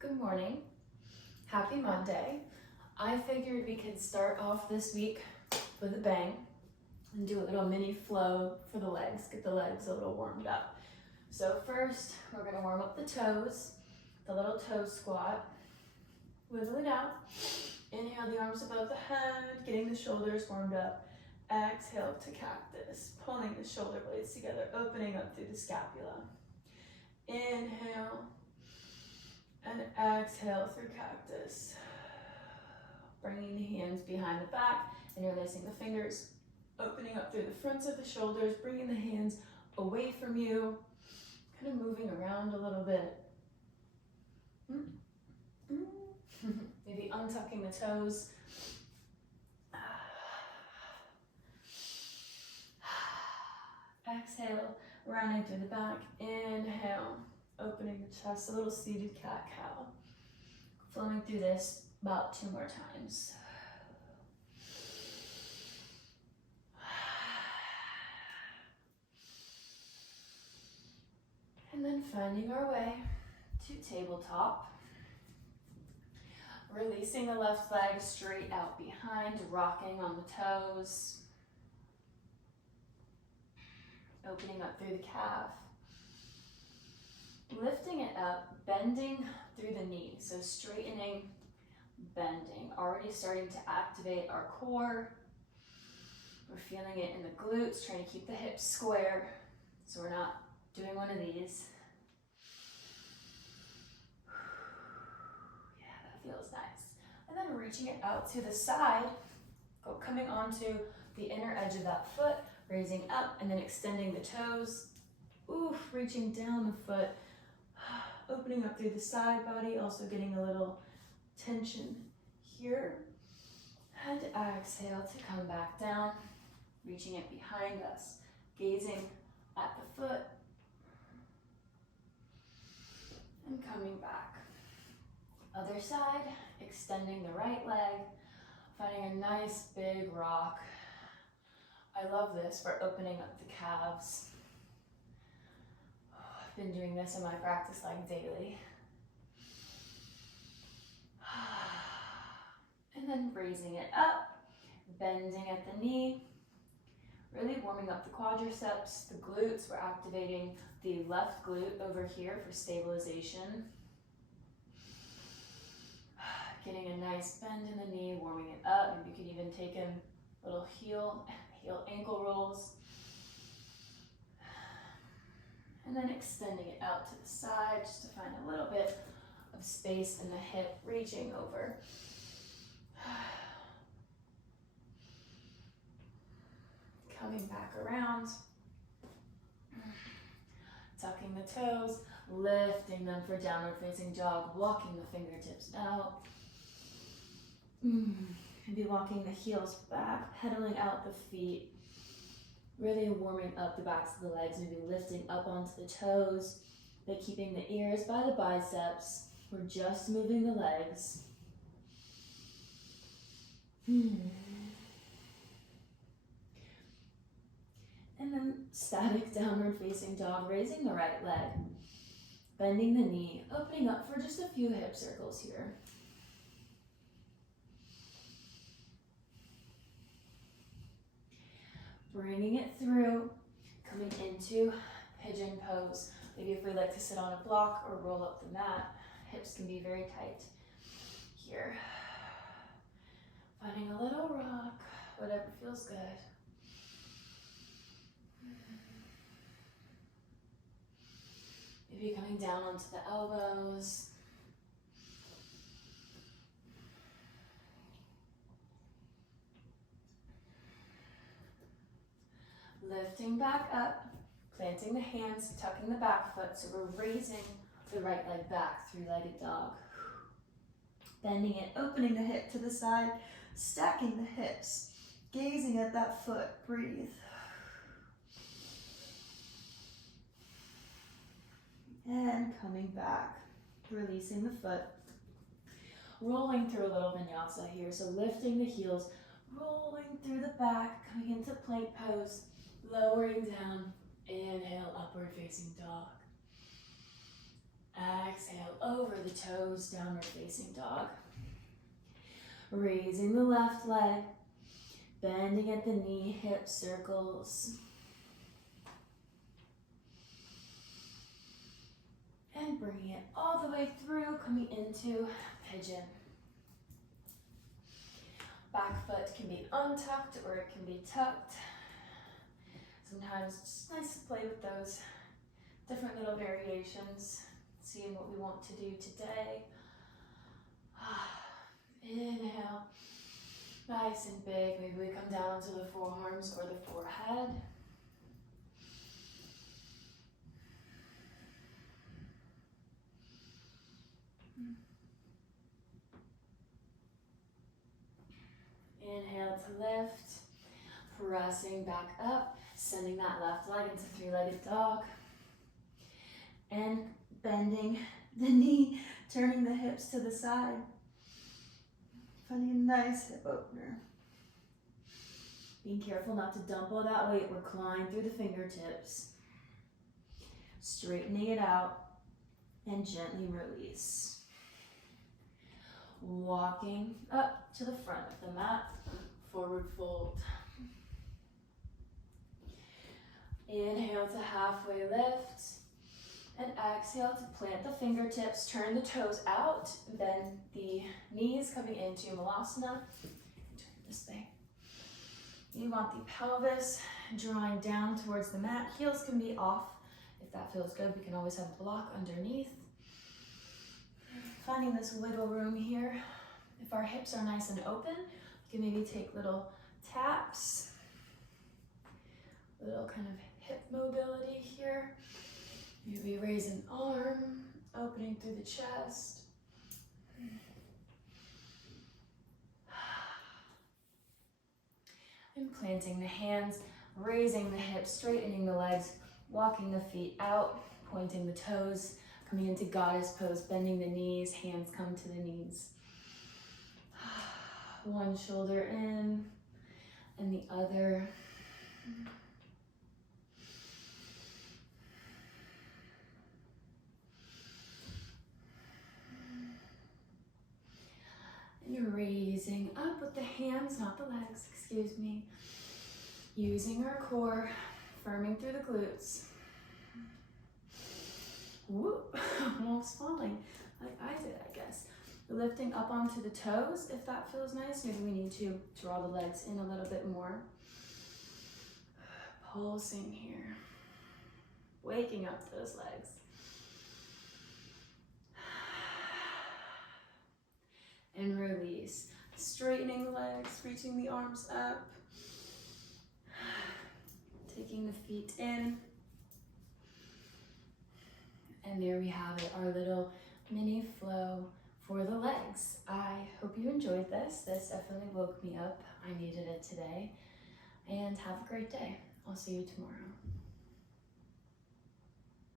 Good morning. Happy Monday. I figured we could start off this week with a bang and do a little mini flow for the legs, get the legs a little warmed up. So first, we're gonna warm up the toes, the little toe squat. Wiggle it out. Inhale the arms above the head, getting the shoulders warmed up. Exhale to cactus, pulling the shoulder blades together, opening up through the scapula. Inhale. And exhale through cactus. Bringing the hands behind the back, interlacing the fingers, opening up through the fronts of the shoulders, bringing the hands away from you, kind of moving around a little bit. Maybe untucking the toes. Exhale, rounding through the back. Inhale. Opening the chest, a little seated cat-cow. Flowing through this about 2 more times. And then finding our way to tabletop. Releasing the left leg straight out behind, rocking on the toes. Opening up through the calf. Lifting it up, bending through the knee. So straightening, bending. Already starting to activate our core. We're feeling it in the glutes, trying to keep the hips square. So we're not doing one of these. Yeah, that feels nice. And then reaching it out to the side, coming onto the inner edge of that foot, raising up and then extending the toes. Oof, reaching down the foot. Opening up through the side body, also getting a little tension here. And exhale to come back down, reaching it behind us, gazing at the foot, and coming back. Other side, extending the right leg, finding a nice big rock. I love this for opening up the calves. Been doing this in my practice like daily. And then raising it up, bending at the knee, really warming up the quadriceps, the glutes. We're activating the left glute over here for stabilization. Getting a nice bend in the knee, warming it up. Maybe you could even take in little heel ankle rolls. And then extending it out to the side just to find a little bit of space in the hip, reaching over. Coming back around. Tucking the toes, lifting them for downward facing dog, walking the fingertips out. Maybe walking the heels back, pedaling out the feet. Really warming up the backs of the legs, maybe lifting up onto the toes, but keeping the ears by the biceps. We're just moving the legs. And then static downward facing dog, raising the right leg, bending the knee, opening up for just a few hip circles here. Bringing it through, coming into pigeon pose. Maybe if we like to sit on a block or roll up the mat, hips can be very tight here. Finding a little rock, whatever feels good. Maybe coming down onto the elbows. Lifting back up, planting the hands, tucking the back foot, so we're raising the right leg back, three-legged dog. Bending it, opening the hip to the side, stacking the hips, gazing at that foot, breathe. And coming back, releasing the foot. Rolling through a little vinyasa here, so lifting the heels, rolling through the back, coming into plank pose. Lowering down, inhale, upward facing dog. Exhale, over the toes, downward facing dog. Raising the left leg, bending at the knee, hip circles. And bringing it all the way through, coming into pigeon. Back foot can be untucked or it can be tucked. Sometimes it's just nice to play with those different little variations, seeing what we want to do today. Inhale, nice and big. Maybe we come down to the forearms or the forehead. Inhale to lift, pressing back up, sending that left leg into three-legged dog, and bending the knee, turning the hips to the side, finding a nice hip opener. Being careful not to dump all that weight. We're clawing through the fingertips, straightening it out, and gently release. Walking up to the front of the mat, forward fold. Inhale to halfway lift, and exhale to plant the fingertips, turn the toes out, bend the knees coming into Malasana. Turn this way. You want the pelvis drawing down towards the mat. Heels can be off. If that feels good, we can always have a block underneath. Finding this wiggle room here. If our hips are nice and open, we can maybe take little taps, little kind of hip mobility here. Maybe raise an arm, opening through the chest. And planting the hands, raising the hips, straightening the legs, walking the feet out, pointing the toes, coming into goddess pose, bending the knees, hands come to the knees. One shoulder in and the other. And you're raising up with the hands, not the legs, excuse me. Using our core, firming through the glutes. Whoop, almost falling, like I did, I guess. Lifting up onto the toes, if that feels nice. Maybe we need to draw the legs in a little bit more. Pulsing here. Waking up those legs. And release. Straightening the legs, reaching the arms up. Taking the feet in. And there we have it, our little mini flow for the legs. I hope you enjoyed this. This definitely woke me up. I needed it today. And have a great day. I'll see you tomorrow.